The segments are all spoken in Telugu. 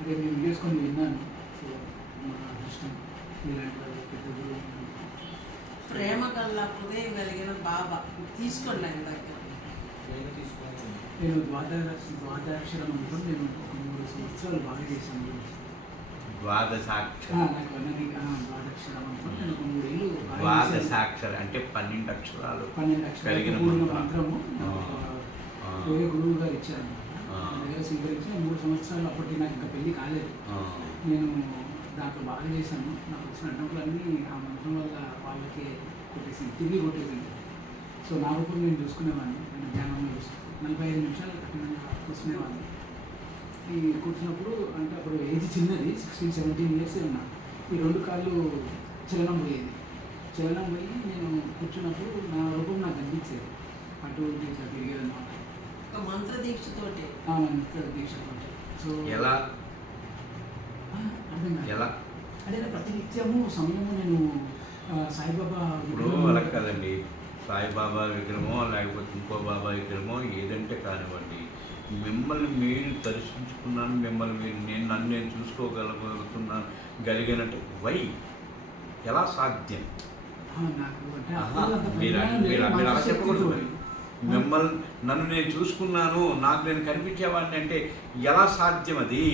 అదే నేను వీడియోస్ కొన్ని విన్నాను. ప్రేమ కల్లా హృదయం కలిగిన బాబా. తీసుకోండి ఆయన దగ్గర. నేను ద్వాదశ ద్వాదశాక్షరం అనుకుని నేను ఒక మూడు సంవత్సరాలు బాగా చేశాను. ద్వాదశాక్షర. అనుకుని నేను ఒక మూడేళ్ళు బాగా చేశాను. ద్వాదశాక్షర అంటే పన్నెండు అక్షరాలు పన్నెండు అక్షరాలు కలిగిన. మంత్రము. గురువు గారు ఇచ్చారు. దగ్గర స్వీకరించి మూడు సంవత్సరాలు అప్పటికి నాకు ఇంకా పెళ్ళి కాలేదు. నేను దాంట్లో బాగా చేశాను. నాకు వచ్చిన అడ్డంకులన్నీ ఆ మంత్రం వల్ల వాళ్ళకి కొట్టేసింది తిరిగి కొట్టేసింది. సో నా రూపం నేను చూసుకునేవాడిని. నేను ధ్యానంలో చూసుకుని నలభై ఐదు నిమిషాలు కఠినంగా కూర్చునేవాడిని. ఈ కూర్చున్నప్పుడు అంటే అప్పుడు ఏజ్ చిన్నది సిక్స్టీన్ సెవెంటీన్ ఇయర్స్ ఉన్నా. ఈ రెండు కాళ్ళు చలనం పోయేది. చలనం పోయి నేను కూర్చున్నప్పుడు నా రూపం నాకు కనిపించేది అటు ఇటు ఇట్లా తిరిగేది అనమాట ఒక మంత్ర దీక్షతోటి. ఆ మంత్ర దీక్ష సో ఎలా. ఎలా? అంటే ప్రతినిత్యము సమయము నేను సాయిబాబా ఇప్పుడు విగ్రహం- అలా కదండి. సాయిబాబా విగ్రహమో లేకపోతే ఇంకో బాబా విగ్రహమో ఏదంటే కానివ్వండి. మిమ్మల్ని మీరు దర్శించుకున్నాను మిమ్మల్ని మీరు నేను నన్ను నేను చూసుకోగలుగుతున్నాను గలిగినట్టు. వై? ఎలా సాధ్యం? మీరు మీరు అలా చెప్పకూడదు. మిమ్మల్ని నన్ను నేను చూసుకున్నాను నాకు నేను కనిపించేవాడిని అంటే ఎలా సాధ్యం అది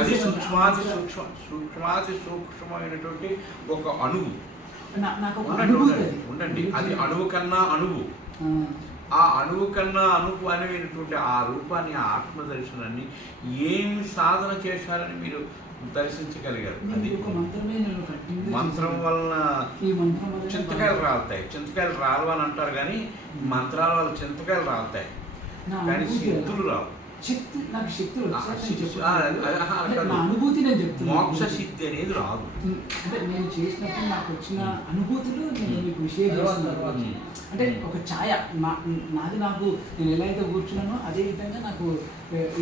అది. సూక్ష్మాతి సూక్ష్మ సూక్ష్మాతి సూక్ష్మమైనటువంటి ఒక అణువు. ఉండండి అది. అణువు కన్నా అణువు. ఆ, అణువు కన్నా అణువు అనేటువంటి ఆ రూపాన్ని ఆ ఆత్మ దర్శనాన్ని ఏమి సాధన చేశారని మీరు దర్శించగలిగారు. అది మంత్రం వలన చింతకాయలు రాలుతాయి. చింతకాయలు రాలు అని అంటారు కానీ మంత్రాల వల్ల చింతకాయలు రాలుతాయి. కానీ సిద్ధులు. రావు. శక్తి నాకు శక్తి శక్తి- అది నా అనుభూతి నేను చెప్తున్నాను మోక్ష సిద్ధి అనేది రాదు. అంటే నేను చేసినప్పుడు నాకు వచ్చిన అనుభూతులు నేను మీకు షేర్ చేస్తున్నాను. అంటే ఒక ఛాయ నా నాది నాకు నేను ఎలా అయితే కూర్చున్నానో అదే విధంగా నాకు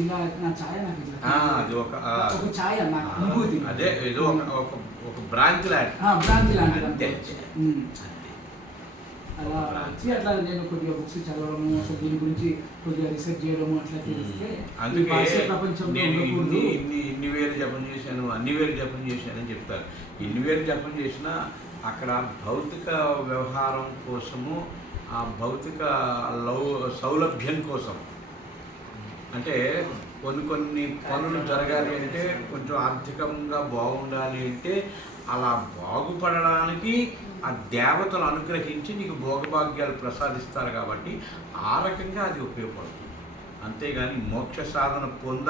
ఇలా నా ఛాయ నాకు ఒక ఛాయ నాకు అనుభూతి. అదే ఏదో ఒక ఒక భ్రాంతి లాంటి ఆ, భ్రాంతి లాంటిది. అంతే. అలా వచ్చి అట్లా నేను కొద్దిగా బుక్స్ చదవడము అసలు దీని గురించి కొద్దిగా రీసెర్చ్ చేయడము అట్లా తెలిస్తే అందుకే బాహ్య ప్రపంచంలో నేను. ఇన్ని ఇన్ని ఇన్ని వేలు జపం చేశాను అన్ని వేలు జపం చేశానని చెప్తారు. ఇన్ని వేలు జపం చేసినా అక్కడ భౌతిక వ్యవహారం కోసము ఆ భౌతిక లౌ సౌలభ్యం కోసం. అంటే కొన్ని కొన్ని పనులు జరగాలి అంటే కొంచెం ఆర్థికంగా బాగుండాలి అంటే అలా బాగుపడడానికి ఆ దేవతలు అనుగ్రహించి నీకు భోగభాగ్యాలు ప్రసాదిస్తారు కాబట్టి ఆ రకంగా అది ఉపయోగపడుతుంది. అంతేగాని మోక్ష సాధన పొంద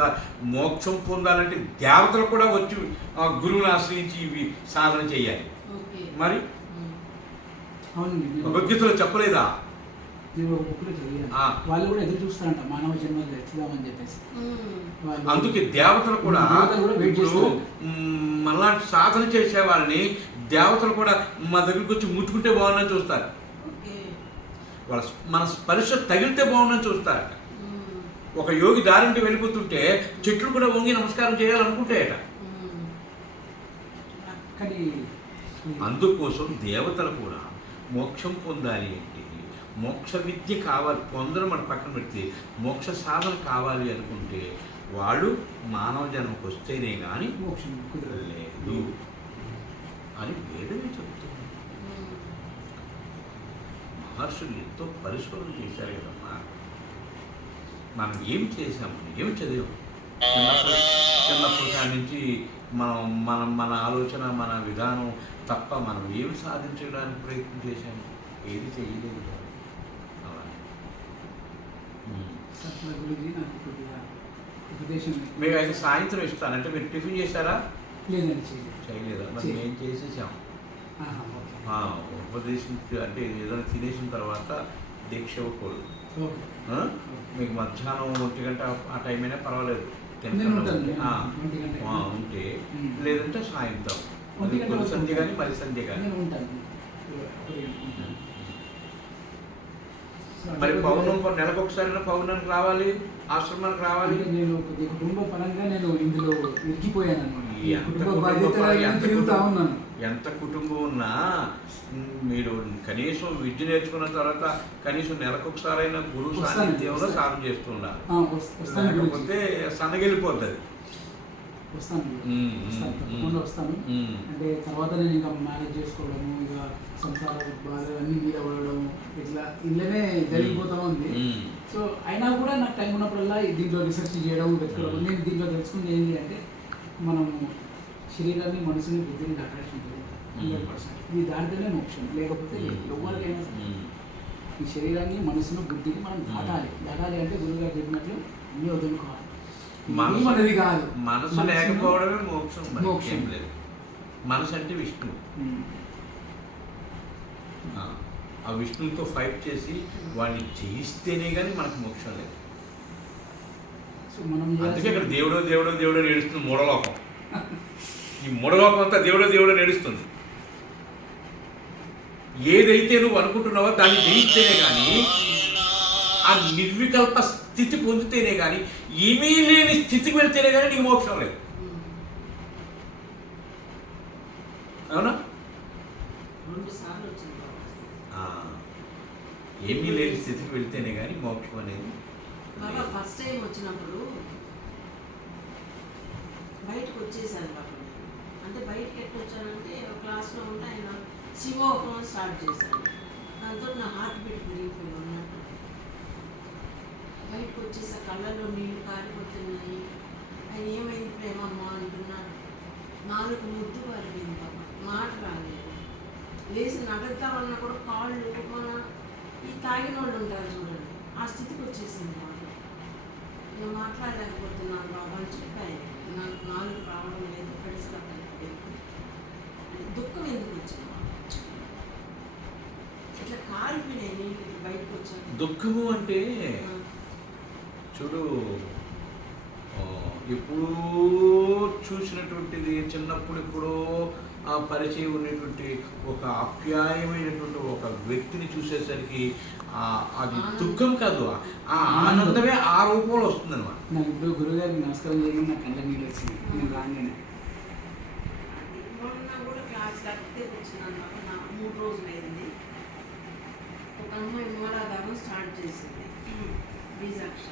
మోక్షం పొందాలంటే దేవతలు కూడా వచ్చి ఆ గురువుని ఆశ్రయించి ఇవి సాధన చేయాలి. ఓకే. మరి? భగవద్గీతలో చెప్పలేదా. వాళ్ళు కూడా ఎదురు చూస్తారంట మానవ జన్మలు ఎత్తుదామని చెప్పేసి. అందుకే దేవతలు కూడా దేవతలు కూడా వెయిట్ ఇప్పుడు చేస్తారు. మ్, మనలాంటి సాధన చేసే వాళ్ళని దేవతలు కూడా మా దగ్గరికి వచ్చి ముట్టుకుంటే బాగుందని చూస్తారు. వాళ్ళ మన స్పర్శ తగిలితే బాగుందని చూస్తారు. ఒక యోగి దారింటి వెళ్ళిపోతుంటే చెట్లు కూడా వంగి నమస్కారం చేయాలనుకుంటాయట. కానీ అందుకోసం దేవతలు కూడా మోక్షం పొందాలి అంటే మోక్ష విద్య కావాలి. పొందడం మన పక్కన పెడితే మోక్ష సాధన కావాలి అనుకుంటే వాళ్ళు మానవ జన్మకు వస్తేనే కానీ మోక్షం కుదరదు. లేదు. అని వేదమే చెబుతుంది. మహర్షులు ఎంతో పరిశోధన చేశారు కదమ్మా. మనం ఏం చేసాము ఏం చదివాం చిన్నప్పుడు చిన్నప్పుడు కాడి నుంచి మనం మన మన ఆలోచన మన విధానం తప్ప మనం ఏమి సాధించడానికి ప్రయత్నం చేశాము? ఏది చేయలేదు మీకు అయితే సాయంత్రం ఇస్తాను. అంటే మీరు టిఫిన్ చేశారా? లేదండి చేయలేదు మరి. మేము చేసేసాం. ఆహా, ఓకే. ఆ, ఉపదేశం అంటే ఏదైనా తినేసిన తర్వాత దీక్ష ఇవ్వకూడదు? మీకు మధ్యాహ్నం ఒంటి గంట ఆ టైం అయినా పర్వాలేదు ఉంటే. లేదంటే సాయంత్రం. సంధ్య కానీ. మరి సంధ్య కానీ మరి పౌర్ణం నెలకు ఒకసారి పౌర్ణానికి రావాలి ఆశ్రమానికి రావాలి? నేను కుటుంబ పరంగా నేను ఇందులో ఇరికిపోయాను అనమాట ఎంత కుటుంబ ఎంత కుటుంబ- ఉన్నా మీరు కనీసం విద్య నేర్చుకున్న తర్వాత కనీసం నెలకొకసారైనా గురువు సాన్నిధ్యంలో. సాధన చేస్తుండాలి లేకపోతే సన్నగిలిపోతుంది వస్తాను తప్పకుండా వస్తాను. అంటే తర్వాత నేను ఇంకా మేనేజ్ చేసుకోవడము ఇక సంసార బాధలు అన్నీ మీద పడడం ఇట్లా ఇళ్ళనే జరిగిపోతా ఉంది. సో అయినా కూడా నాకు టైం ఉన్నప్పుడల్లా దీంట్లో రీసెర్చ్ చేయడం వెతకడం నేను దీంట్లో తెలుసుకుంది ఏంటి అంటే మనము శరీరాన్ని మనసుని బుద్ధిని ఉంటుంది హండ్రెడ్ పర్సెంట్ ఇది దాటితేనే మోక్షం. లేకపోతే లేదు ఎవరికైనా మ్మ్. ఈ శరీరాన్ని మనసును బుద్ధిని మనం దాటాలి. దాటాలి అంటే గురువుగారు చెప్పినట్లు అన్నీ వదులుకోవాలి. అనేది కాదు. మనసు లేకపోవడమే మోక్షం మోక్షం. లేదు. మనసు అంటే విష్ణు. ఆ, విష్ణువుతో ఫైట్ చేసి వాడిని జయిస్తేనే కానీ మనకు మోక్షం లేదు. అందుకే ఇక్కడ దేవుడో దేవుడో దేవుడో నేడుస్తుంది మూడలోకం ఈ మూడలోకం అంతా దేవుడో దేవుడో నేడుస్తుంది ఏదైతే నువ్వు అనుకుంటున్నావో దాన్ని జయిస్తేనే కానీ ఆ నిర్వికల్ప స్థితి పొందితేనే కానీ ఏమీ లేని స్థితికి వెళ్తేనే కానీ నీకు మోక్షం లేదు. అవునా? ఏమీ లేని స్థితికి వెళ్తేనే కానీ మోక్షం అనేది ఫస్ట్ టైం వచ్చినప్పుడు బయటకు వచ్చేసాను బాబా నేను. అంటే బయటకు ఎట్లా వచ్చానంటే క్లాస్లో ఉంటే ఆయన శివోహం స్టార్ట్ చేశాను దాంతో నా హార్ట్ బీట్ పెరిగిపోయి ఉన్నట్టు బయటకు వచ్చేసా కళ్ళల్లో నీళ్ళు కారిపోతున్నాయి. ఆయన ఏమైంది ప్రేమమ్మ అంటున్నాడు నాలుగు ముద్దు పారిపోయింది పాప. మాట రాలేదు. లేచి నడుద్దామన్నా కూడా కాళ్ళు మన ఈ తాగిన వాళ్ళు ఉంటారు చూడండి. ఆ స్థితికి వచ్చేసింది నేను మాట్లాడలేకపోతున్నాను బాబా అని చెప్పాను నాకు నాలుగు రావడం లేదు కడిసిలా దుఃఖం ఎందుకు వచ్చింది? ఇట్లా కారిపోయినాయి నీళ్ళు బయటకు వచ్చాను దుఃఖము అంటే చూడు ఎప్పుడూ చూసినటువంటిది చిన్నప్పుడు ఎప్పుడో ఆ పరిచయం ఉన్నటువంటి ఒక ఆప్యాయమైనటువంటి ఒక వ్యక్తిని చూసేసరికి అది దుఃఖం కాదు. ఆ ఆనందమే ఆ రూపంలో వస్తుందన్నమాట. నాకు ఇప్పుడు గురుగారికి నమస్కారం చేయడం నాకు కళ్ళ నీళ్ళు వచ్చింది. నేను రాగానే. మొన్న కూడా క్లాస్ కరెక్టే వచ్చినాను బాబా నా మూడు రోజులు అయింది. ఒక అమ్మాయి మూలాధారం స్టార్ట్ చేసింది. బీజాక్ష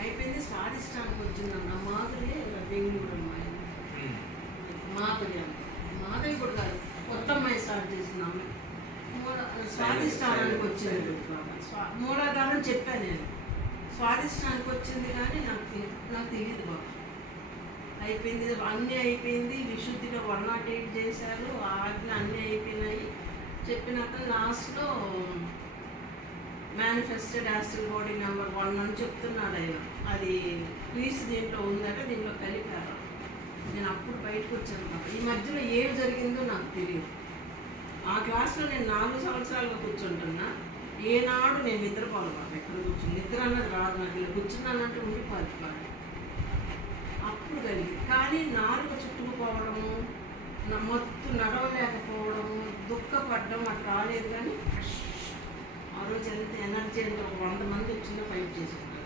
అయిపోయింది. స్వాదిష్టానికి వచ్చిందన్న మాధురి బెంగళూరు అమ్మాయి. మాధురి అమ్మాయి. మాధవి కూడా కాదు. కొత్త అమ్మాయి స్టార్ట్ చేసింది అమ్మాయి మూల- వచ్చింది మూలాధారం చెప్పాను నేను. స్వాధిష్టానికి వచ్చింది కానీ నాకు నాకు తెలియదు బాబు. అయిపోయింది అన్నీ అయిపోయింది విశుద్ధిగా వన్ నాట్ ఎయిట్ చేశారు ఆజ్ఞ అన్నీ అయిపోయినాయి. చెప్పినాక లాస్ట్లో మేనిఫెస్టెడ్ యాస్టిల్ బాడీ నెంబర్ వన్ అని చెప్తున్నాడు ఆయన. అది పీస్ దీంట్లో ఉందట దీంట్లో కలిపారు. నేను అప్పుడు బయటకు వచ్చాను బాబా ఈ మధ్యలో ఏం జరిగిందో నాకు తెలియదు ఆ క్లాస్లో నేను నాలుగు సంవత్సరాలుగా కూర్చుంటున్నా. ఏనాడు నేను నిద్రపోను బాబా ఎక్కడ కూర్చుని? నిద్ర అన్నది రాదు నాకు. ఇలా కూర్చున్నానంటే ఉండిపోద్ది పాప అప్పుడు కలిగింది కానీ నాలుగు చుట్టుకుపోవడము మొత్తం నడవలేకపోవడము దుఃఖపడడం అట్లా రాలేదు కానీ ఆ రోజు ఎంత ఎనర్జీ అంటే ఒక వంద మంది వచ్చిన ఫైట్ చేసుకున్నారు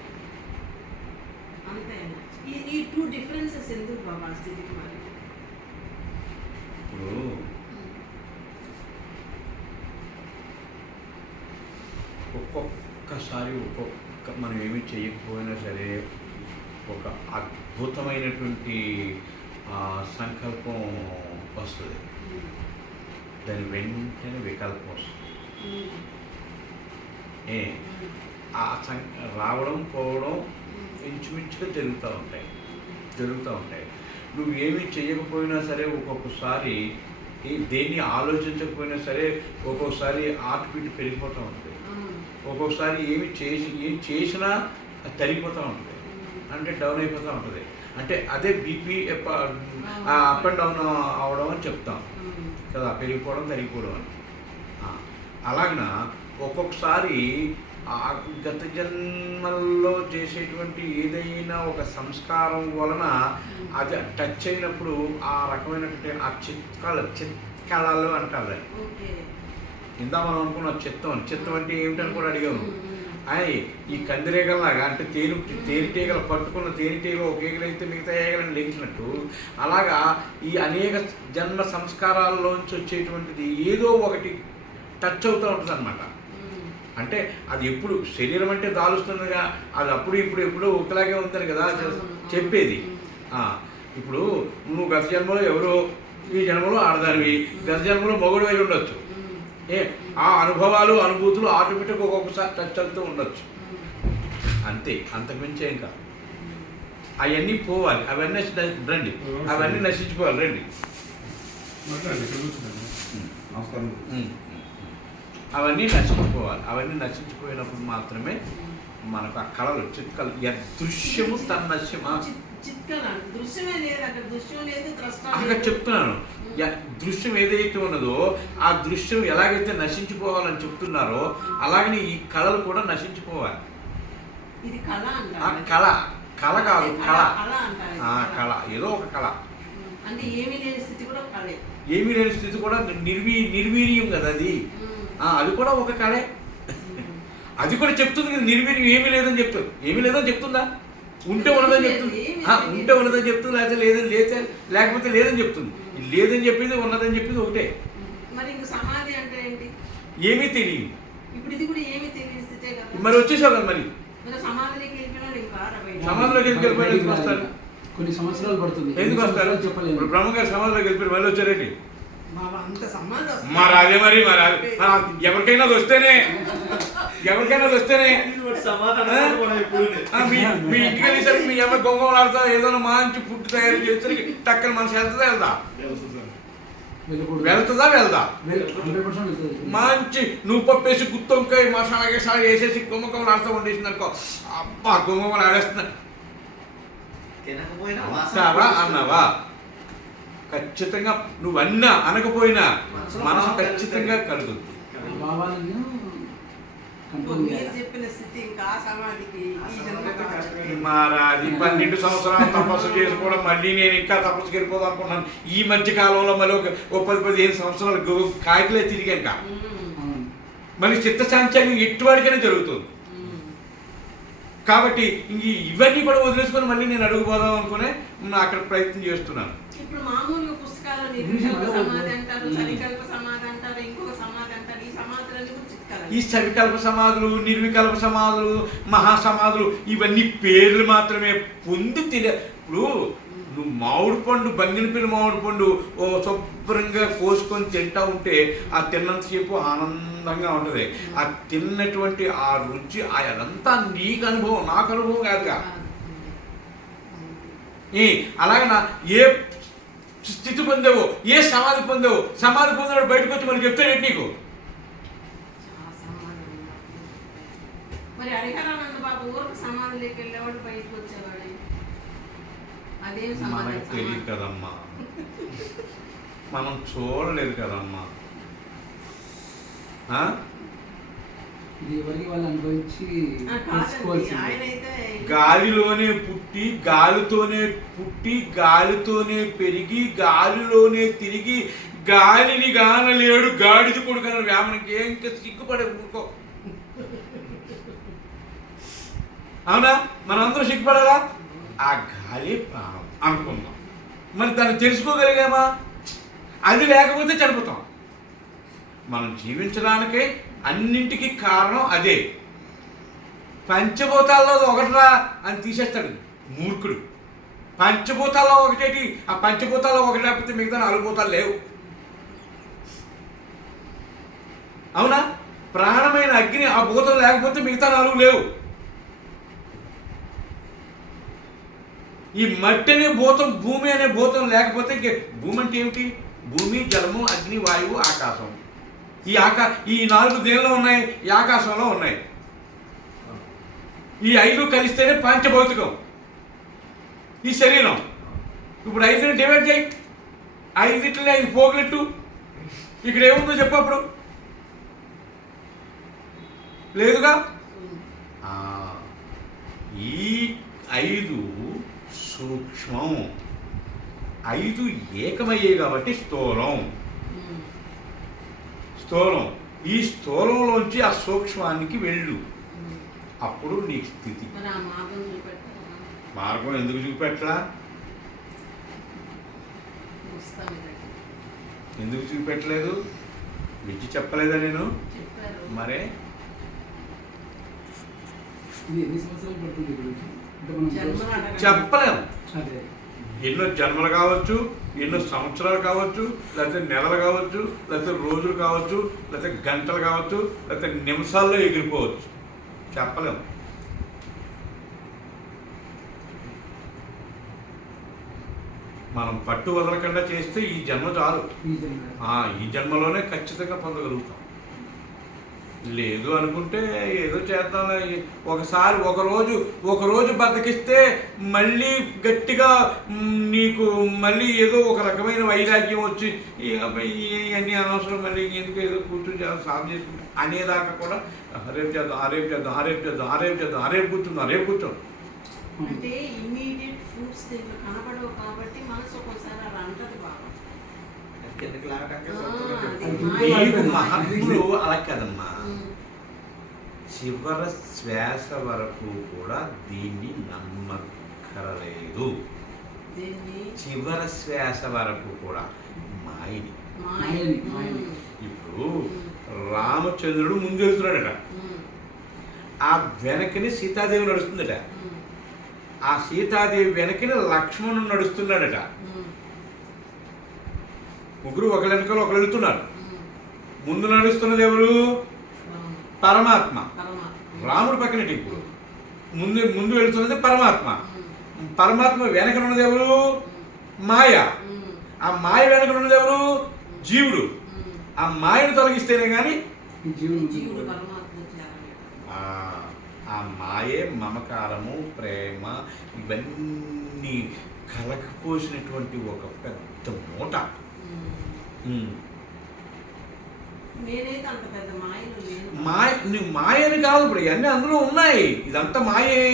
అంత ఎనర్జీ ఈ ఈ టూ డిఫరెన్సెస్ ఎందుకు బాబా ఆ స్థితికి మరి ఇప్పుడు ఒక్కొక్కసారి ఒక్కొక్క మనం ఏమి చేయకపోయినా సరే ఒక అద్భుతమైనటువంటి సంకల్పం వస్తుంది. దాని వెంటనే వికల్పం వస్తుంది. ఏ? ఆ సం రావడం పోవడం ఇంచుమించుగా జరుగుతూ ఉంటాయి. జరుగుతూ ఉంటాయి. నువ్వు ఏమీ చేయకపోయినా సరే ఒక్కొక్కసారి దేన్ని ఆలోచించకపోయినా సరే ఒక్కొక్కసారి బీట్ పెరిగిపోతూ ఉంటుంది. ఒక్కొక్కసారి ఏమి చేసి ఏం చేసినా అది తరిగిపోతూ ఉంటుంది. అంటే డౌన్ అయిపోతూ ఉంటుంది. అంటే అదే బీపీ అప్ అండ్ డౌన్ అవడం అని చెప్తాం. కదా పెరిగిపోవడం తరిగిపోవడం అని. ఆ, అలాగన ఒక్కొక్కసారి గత జన్మల్లో చేసేటువంటి ఏదైనా ఒక సంస్కారం వలన అది టచ్ అయినప్పుడు ఆ రకమైనటువంటి ఆ చిత్కాల చిత్కళలు అంటారు ఇందా మనం అనుకున్న చిత్తం చిత్తం అంటే ఏమిటని కూడా అడిగాము అని ఈ కందిరీగలలాగా అంటే తేనె తేనెటీగలు పట్టుకున్న తేనెటీగలు ఒక ఈగలైతే మిగతా ఈగలను లెగిసినట్టు అలాగా ఈ అనేక జన్మ సంస్కారాల్లోంచి వచ్చేటువంటిది ఏదో ఒకటి టచ్ అవుతూ ఉంటుంది అనమాట అంటే అది ఎప్పుడు శరీరం అంటే దాలుస్తుందిగా అది అప్పుడు ఇప్పుడు ఎప్పుడో ఒకలాగే ఉందని కదా చెప్పేది. ఇప్పుడు నువ్వు గత జన్మలో ఎవరో ఈ జన్మలో ఆడదానివి గత జన్మలో మొగుడు అయి ఉండొచ్చు. ఏ ఆ అనుభవాలు అనుభూతులు ఆటోమేటిక్గా ఒక్కొక్కసారి టచ్ అవుతూ ఉండొచ్చు. అంతే అంతకుమించే ఇంకా అవన్నీ పోవాలి. అవన్నీ రండి. అవన్నీ నశించిపోవాలి. రండి. అవన్నీ నశించిపోవాలి. అవన్నీ నశించిపోయినప్పుడు మాత్రమే మనకు ఆ కళలు చిత్కలు దృశ్యము తన నశ్యం ఆ, చిత్- చిత్కలు అంట. దృశ్యమే లేదు అక్కడ దృశ్యం లేదు ద్రష్ట అక్కడ లేదు. చెప్తున్నాను. దృశ్యం ఏదైతే ఉన్నదో ఆ దృశ్యం ఎలాగైతే నశించిపోవాలని చెప్తున్నారో అలాగనే ఈ కళలు కూడా నశించిపోవాలి. ఇది కళ కళ కళ కాదు కళ. కళ ఏదో ఒక కళ. అంటే ఏమీ లేని స్థితి కూడా కళే. ఏమీ లేని స్థితి కూడా నిర్వీ నిర్వీర్యం కదా అది. అది కూడా ఒక కళే. అది కూడా చెప్తుంది కదా నిర్వీర్యం ఏమీ లేదని చెప్తుంది. ఏమీ లేదని చెప్తుందా? ఉంటే ఉన్నదని చెప్తుంది. ఉంటే ఉన్నదని చెప్తుంది లేకపోతే లేదని లేకపోతే లేదని చెప్తుంది. లేదని చెప్పింది ఉన్నదని చెప్పింది ఒకటే. మరి ఇంక సమాధి అంటే ఏంటి? ఏమీ తెలియదు. ఇప్పుడు ఇది కూడా ఏమీ తెలియని స్థితే కదా. మరి వచ్చేసావు కదా మరి. మరి సమాధిలోకి వెళ్ళిపోయినాడు ఇంకా రారా బయటికి? సమాధిలోకి ఎందుకు వెళ్ళిపోయాడు? ఎందుకు వస్తారు? కొన్ని సంవత్సరాలు పడుతుంది. ఎందుకు వస్తారు చెప్పలేము ఇప్పుడు బ్రహ్మగారు సమాధిలోకి వెళ్ళిపోయి మళ్ళీ వచ్చారేంటి. మరి అదే మరి మరి ఎవరికైనా అది వస్తేనే. ఎవరికైనా వస్తేనే. మీ ఇంటికి వెళ్ళేసరికి మీ అమ్మ గొంగళాడుతా ఏదైనా మంచి ఫుడ్ తయారు చేసరికి టక్కన మనసు వెళ్తుందా వెళ్దా? వెళ్తుందా వెళ్దా? మంచి నువ్వు పప్పేసి గుత్తొంకాయ మసాలా గిసాలా వేసేసి గుమ్మకమ్మలు ఆడుతూ వండేసింది అనుకో అబ్బా గుమ్మకమ్మలు ఆడేస్తున్నా. తినకపోయినా అన్నావా? ఖచ్చితంగా నువ్వు అన్నా అనకపోయినా మనసు ఖచ్చితంగా కలుగుతుంది. మహారాజు పన్నెండు సంవత్సరాలు తపస్సు చేసుకోవడం మళ్ళీ నేను ఇంకా తపస్సుకి వెళ్ళిపోదాం అనుకున్నాను. ఈ మధ్య కాలంలో మళ్ళీ ఒక పది పదిహేను సంవత్సరాలు ఉమ్, అవును. మళ్ళీ చిత్తచాంచల్యం ఎట్టువాడికైనా జరుగుతుంది. కాబట్టి ఇంక ఇవన్నీ కూడా వదిలేసుకొని మళ్ళీ నేను అడుగుపోదాం అనుకునే అక్కడ ప్రయత్నం చేస్తున్నాను. ఇప్పుడు మామూలుగా పుస్తకాలు సమాధి అంటారు సరికల్ప సమాధి అంటారు ఇంకొక సమాధి అంటారు ఈ సమాధులన్నీ కూడా చిత్కాలు ఈ సవికల్ప సమాధులు నిర్వికల్ప సమాధులు మహాసమాధులు ఇవన్నీ పేర్లు మాత్రమే పొంది తెలియ ఇప్పుడు నువ్వు మామిడి పండు బంగినపిల్లి మామిడి పండు ఓ శుభ్రంగా కోసుకొని తింటా ఉంటే ఆ తిన్నంతసేపు ఆనందంగా ఉంటుంది. ఆ తిన్నటువంటి ఆ రుచి అదంతా నీకు అనుభవం నాకు అనుభవం కాదుగా. ఏ అలాగే నా ఏ స్థితి పొందావో ఏ సమాధి పొందావో సమాధి పొందాడు బయటకు వచ్చి మనం చెప్తాడు నీకు చాలా సమాధులు ఉన్నాయి. మరి హరిహరానంద బాబు ఊరికి సమాధిలోకి వెళ్ళేవాడు బయటకు వచ్చేవాడు. అదేం సమాధి మనకు తెలియదు కదమ్మా. మనం చూడలేదు కదమ్మా. ఆ? ఇది ఎవరికి వాళ్ళు అనుభవించి ఆ, కాదండి తెలుసుకోవాల్సింది. ఆయన అయితే గాలిలోనే పుట్టి గాలితోనే పుట్టి గాలితోనే పెరిగి గాలిలోనే తిరిగి గాలిని గానలేడు గాడిద కొడుకన్నాడు వేమనకి ఏం ఇంకా సిగ్గుపడే ఊరుకో. అవునా? మనం అందరూ సిగ్గుపడాలా? ఆ గాలి ప్రాణం అనుకున్నాం మరి దాన్ని తెలుసుకోగలిగామా? అది లేకపోతే చనిపోతాం. మనం జీవించడానికే అన్నింటికి కారణం అదే. పంచభూతాల్లో ఒకటిరా అని తీసేస్తాడు మూర్ఖుడు. పంచభూతాల్లో ఒకటేటి ఆ పంచభూతాల్లో ఒకటి లేకపోతే మిగతా నాలుగు భూతాలు లేవు. అవునా? ప్రాణమైన అగ్ని ఆ భూతం లేకపోతే మిగతా నాలుగు లేవు. ఈ మట్టి అనే భూతం భూమి అనే భూతం లేకపోతే ఇంక భూమి అంటే ఏమిటి? భూమి జలము అగ్ని వాయువు ఆకాశం. ఈ ఆకా ఈ నాలుగు దేనిలో ఉన్నాయి? ఈ ఆకాశంలో ఉన్నాయి. ఈ ఐదు కలిస్తేనే పంచభౌతికం. ఈ శరీరం. ఇప్పుడు ఐదుని డివైడ్ చేయి. ఐదిట్లనే ఐదు పోగులెట్టు. ఇక్కడ ఏముందో చెప్పప్పుడు లేదుగా? ఆ, ఈ ఐదు సూక్ష్మం. ఐదు ఏకమయ్యే కాబట్టి స్థూలం. స్థూలం. ఈ స్థూలంలోంచి ఆ సూక్ష్మానికి వెళ్ళు. అప్పుడు నీకు స్థితి. మార్గం ఎందుకు చూపెట్టలా ఎందుకు చూపెట్టలేదు? విద్య చెప్పలేదా నేను? మరే? ఇది ఎన్ని సంవత్సరాలు పడుతుంది గురించి అంటే మనం జన్మలు అడగండి. చెప్పలేము అదే. ఎన్నో జన్మలు కావచ్చు ఎన్నో సంవత్సరాలు కావచ్చు లేకపోతే నెలలు కావచ్చు లేకపోతే రోజులు కావచ్చు లేకపోతే గంటలు కావచ్చు లేకపోతే నిమిషాల్లో ఎగిరిపోవచ్చు. చెప్పలేము మనం పట్టు వదలకుండా చేస్తే ఈ జన్మ చాలు. ఈ జన్మ. ఆ, ఈ జన్మలోనే ఖచ్చితంగా పొందగలుగుతాం. లేదు అనుకుంటే ఏదో చేద్దాం ఒకసారి ఒకరోజు ఒకరోజు బతికిస్తే మళ్ళీ గట్టిగా నీకు మళ్ళీ ఏదో ఒక రకమైన వైరాగ్యం వచ్చి ఇవన్నీ అనవసరం మళ్ళీ ఎందుకు ఏదో కూర్చొని చేద్దాం, సాధన చేసుకుంటే అనేదాకా కూడా రేపు చేద్దాం ఆ రేపు చేద్దాం ఆ రేపు చేద్దాం ఆ రేపు చేద్దాం ఆ రేపు కూర్చుందాం రేపు కూర్చోండి అంటే ఇమ్మీడియట్ ఫ్రూట్స్ దీంట్లో కనపడవు కాబట్టి మనసు ఒక్కోసారి అలా అంటది. నీకు మహాత్ములు అలా కదమ్మా. చివర శ్వాస వరకు కూడా దీన్ని నమ్మక్కరలేదు దీన్ని చివర శ్వాస వరకు కూడా మాయని. ఇప్పుడు రామచంద్రుడు ముందు వెళ్తున్నాడట. ఆ వెనకని సీతాదేవి నడుస్తుందట. ఆ సీతాదేవి వెనకని లక్ష్మణుడు నడుస్తున్నాడట. ముగ్గురు ఒకరి వెనకాల ఒకరు వెళుతున్నారు. ముందు నడుస్తున్నది ఎవరు. పరమాత్మ. రాముడు పక్కనటి ఇప్పుడు. ముందు ముందు వెళుతున్నది పరమాత్మ. పరమాత్మ వెనక ఉన్నది ఎవరు? మాయ. ఆ మాయ వెనక ఉన్నది ఎవరు? జీవుడు. ఆ మాయను తొలగిస్తేనే కానీ ఆ మాయే మమకారము ప్రేమ ఇవన్నీ కలకపోసినటువంటి ఒక పెద్ద మూట ఉమ్. ఉమ్. నేనైతే అంత పెద్ద మాయలు లేను మాయ నువ్వు మాయని కాదు ఇప్పుడు ఇవన్నీ అందులో ఉన్నాయి. ఇదంతా మాయే.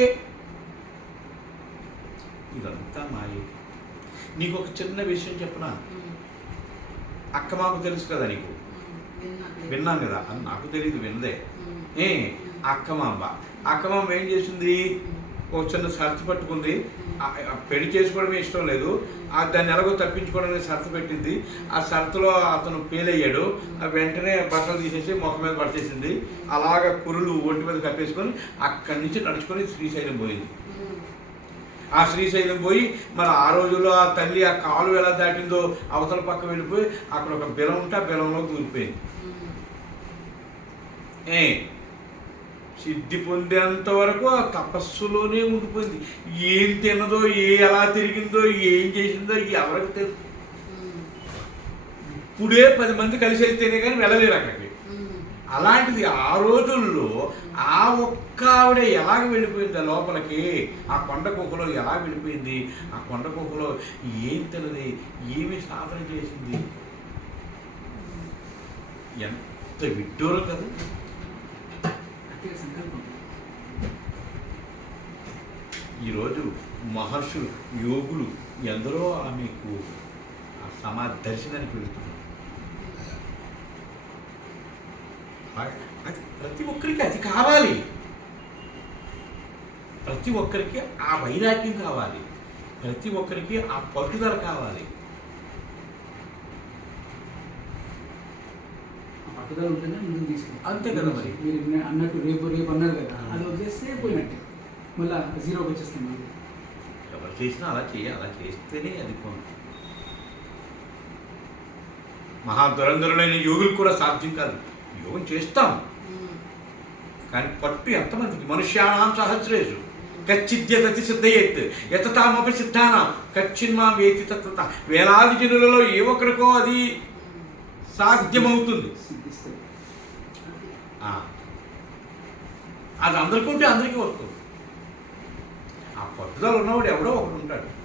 ఇదంతా మాయే. నీకు ఒక చిన్న విషయం చెప్పనా. అక్క మాకు తెలుసు కదా నీకు. విన్నా. విన్నాను కదా? అని నాకు తెలియదు విన్నదే. ఏ? అక్కమాంబ అక్కమాంబ ఏం చేసింది. ఒక చిన్న సరస్సు పట్టుకుంది. పెళ్ళి చేసుకోవడమే ఇష్టం లేదు. ఆ దాన్ని ఎలాగో తప్పించుకోవడానికి సరస్సు పెట్టింది. ఆ సరస్సులో అతను ఫెయిల్ అయ్యాడు. వెంటనే బట్టలు తీసేసి ముఖం మీద పడిచేసింది అలాగ కురులు ఒంటి మీద కప్పేసుకొని అక్కడి నుంచి నడుచుకొని శ్రీశైలం పోయింది. ఆ శ్రీశైలం పోయి మరి ఆ రోజుల్లో ఆ తల్లి ఆ కాలు ఎలా దాటిందో అవతల పక్క వెళ్ళిపోయి అక్కడ ఒక బెలం ఉంటే ఆ బెలంలో దూరిపోయింది. ఏ? సిద్ధి పొందేంత వరకు ఆ తపస్సులోనే ఉండిపోయింది. ఏం తిన్నదో ఏ ఎలా తిరిగిందో ఏం చేసిందో ఎవరికి తెలుసు ఇప్పుడే పది మంది కలిసి వెళ్తేనే కానీ వెళ్ళలేరు అక్కడికి. అలాంటిది ఆ రోజుల్లో ఆ ఒక్క ఆవిడ ఎలాగ వెళ్ళిపోయింది ఆ లోపలికి? ఆ కొండ కుక్కలో ఎలా వెళ్ళిపోయింది? ఆ కొండ కుక్కలో ఏం తినది ఏమి సాధన చేసింది? ఎంత విడ్డూరం కదా! సంకల్పం ఈరోజు మహర్షులు యోగులు ఎందరో ఆమెకు ఆ సమాధి దర్శనానికి వెళుతున్నారు ప్రతి ఒక్కరికి అది కావాలి. ప్రతి ఒక్కరికి ఆ వైరాగ్యం కావాలి. ప్రతి ఒక్కరికి ఆ పట్టుదల కావాలి. ఆ పట్టుదల ఉంటేనే ముందుకు తీసుకుంటాం అంతే కదా మరి. మీరు అన్నట్టు రేపు రేపు అన్నారు కదా. అది వదిలేస్తే పోయినట్టే. మళ్ళీ జీరోకి వచ్చేస్తాం ఎవరు చేసినా అలా చేయాలి అలా చేస్తేనే అది మహా దురంధరులైన యోగులు కూడా సాధ్యం కాదు. యోగం చేస్తాం. కానీ పట్టు ఎంతమందికి? మనుష్యానాం సహస్రేషు. కచ్చిద్యతతి సిద్ధయేత్. యతతామపి సిద్ధానాం. కచ్చిన్మా వేతి తత్వత. వేలాది జనులలో ఏ ఒక్కరికో అది. సాధ్యమవుతుంది. అది. అది అందరికీ ఉంటే అందరికీ వస్తుంది. ఆ పట్టుదల ఉన్నవాడు ఎవడో ఒకడు ఉంటాడు